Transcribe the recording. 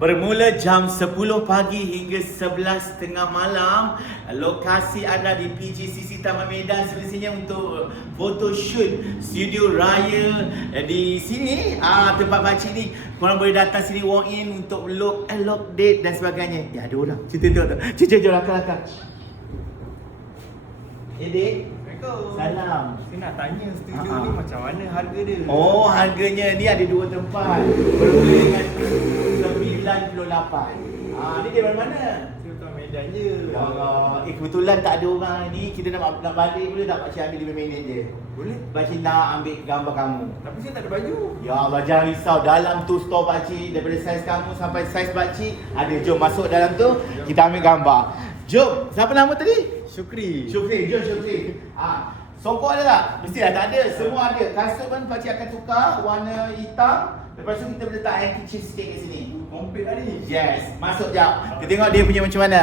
Bermula jam 10 pagi hingga 11 tengah malam. Lokasi anda di PGCC Taman Medan semestinya untuk photoshoot studio raya. Di sini tempat pakcik ni korang boleh datang sini, walk in untuk look date dan sebagainya. Ya, ada orang. Cerita tu. Cerita lakar. Dek. Assalamualaikum. Salam. Saya nak tanya studio ni macam mana harga dia? Oh, harganya ni ada 2 tempat. Bermula dengan 98. Ni dia dari mana? Saya Tuan Medan je. Ya Allah. Kebetulan tak ada orang ni. Kita nak balik boleh tak pakcik ambil 5 minit je? Boleh. Pakcik nak ambil gambar kamu. Tapi saya tak ada baju. Ya Allah, jangan risau. Dalam tu store pakcik. Daripada saiz kamu sampai saiz pakcik ada. Jom masuk dalam tu. Kita ambil gambar. Jom. Siapa nama tadi? Syukri. Syukri. Jom Syukri. Songkok ada tak? Mesti tak ada. Semua ada. Kasut pun pakcik akan tukar warna hitam. Lepas tu kita boleh letak handkerchief sikit kat sini. Komplit lah ni. Yes. Masuk jap. Kita tengok dia punya macam mana.